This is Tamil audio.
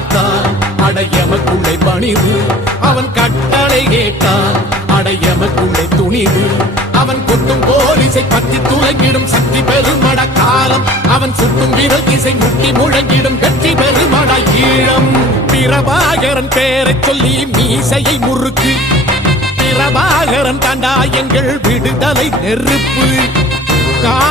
பார்த்தான் அடையமக்குள்ளே பணிவு அவன் கட்டளை கேட்டான் அடையமக்குள்ளே துணிவு அவன் கொட்டும் போலீசை பற்றி துளங்கிடும் சக்தி பெருமட காலம் அவன் சுட்டும் விரல் இசை முட்டி முழங்கிடும் வெற்றி பெருமட ஈழம் பிரபாகரன் பேரை சொல்லி மீசையை முறுக்கு பிரபாகரன் தண்டா விடுதலை நெருப்பு